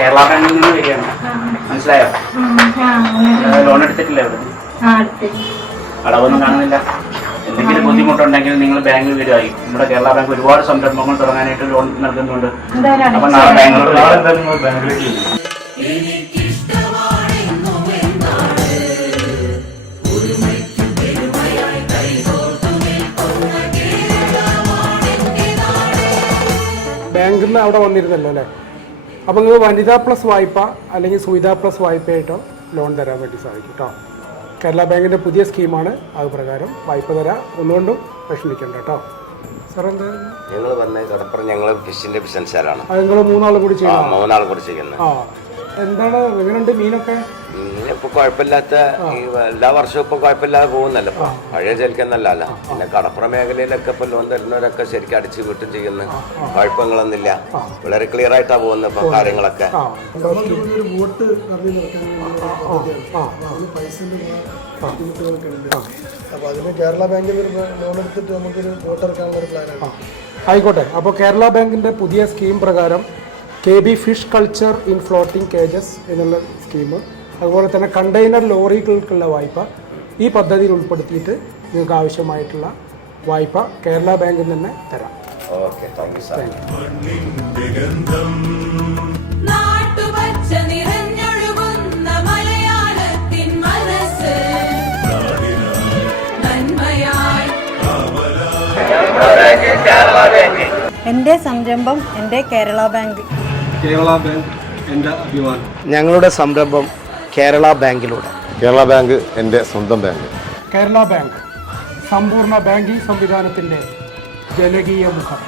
കേരള ബാങ്കിൽ നിന്ന് വരികയാണ്. മനസ്സിലായോ? ലോൺ എടുത്തിട്ടില്ല ഇവിടെ? അടവൊന്നും കാണുന്നില്ല. എന്തെങ്കിലും ബുദ്ധിമുട്ടുണ്ടെങ്കിൽ നിങ്ങൾ ബാങ്കിൽ വരുമായി. നമ്മുടെ കേരള ബാങ്ക് ഒരുപാട് സംരംഭങ്ങൾ തുടങ്ങാനായിട്ട് ലോൺ നൽകുന്നുണ്ട്. അപ്പൊ നാളെ ബാങ്കിലേക്ക് ബാങ്കിൽ നിന്ന് അവിടെ വന്നിരുന്നല്ലോ അല്ലേ? അപ്പോൾ നിങ്ങൾ വനിതാ പ്ലസ് വായ്പ അല്ലെങ്കിൽ സുവിധ പ്ലസ് വായ്പയായിട്ടോ ലോൺ തരാൻ വേണ്ടി സാധിക്കും കേട്ടോ. കേരള ബാങ്കിൻ്റെ പുതിയ സ്കീമാണ്. അത് പ്രകാരം വായ്പ തരാം. ഒന്നുകൊണ്ടും വിഷമിക്കണ്ട കേട്ടോ. സാർ എന്താ ഞങ്ങൾ വന്ന കടപ്പുറം ഞങ്ങൾ ഫിഷിൻ്റെ ബിസിനസ്സുകാരാണ്. അത് നിങ്ങൾ മൂന്നാളും കൂടി ചെയ്യണം? മൂന്നാളും കൂടി ചെയ്യുന്നത്. ആ, എന്താണ് എങ്ങനെയുണ്ട് മീനൊക്കെ? ഇപ്പൊ കുഴപ്പമില്ലാത്ത എല്ലാ വർഷവും ഇപ്പൊ കുഴപ്പമില്ലാതെ പോകുന്നല്ലോ. ഇപ്പൊ പഴയ ചെലിക്കുന്നല്ല. പിന്നെ കടപ്പുറം മേഖലയിലൊക്കെ ഇപ്പൊ ലോൺ തരുന്നവരൊക്കെ ശരിക്കും അടിച്ചു വീട്ടും ചെയ്യുന്നു. കുഴപ്പങ്ങളൊന്നുമില്ല. വളരെ ക്ലിയർ ആയിട്ടാ പോകുന്നത് ഇപ്പൊ കാര്യങ്ങളൊക്കെ. കേരള ബാങ്കിൽ ലോൺ എടുത്തിട്ട് നമുക്കൊരു ബോട്ട് ഇറക്കാനുള്ള ഒരു പ്ലാനാണ്. ആയിക്കോട്ടെ. അപ്പോൾ കേരള ബാങ്കിൻ്റെ പുതിയ സ്കീം പ്രകാരം KB fish culture in floating cages എന്നുള്ള സ്കീം, അതുപോലെ തന്നെ കണ്ടെയ്നർ ലോറികൾക്കുള്ള വായ്പ ഈ പദ്ധതിയിൽ ഉൾപ്പെടുത്തിയിട്ട് നിങ്ങൾക്ക് ആവശ്യമായിട്ടുള്ള വായ്പ കേരള ബാങ്കിൽ തന്നെ തരാം. Okay, thank you sir. എൻ്റെ സംരംഭം എൻ്റെ കേരള ബാങ്ക്. കേരള ബാങ്ക് എൻ്റെ അഭിമാനം. ഞങ്ങളുടെ സംരംഭം കേരള ബാങ്കിലൂടെ. കേരള ബാങ്ക് എൻ്റെ സ്വന്തം ബാങ്ക്. കേരള ബാങ്ക് സമ്പൂർണ്ണ ബാങ്കിംഗ് സംവിധാനത്തിൻ്റെ ജനകീയ മുഖം.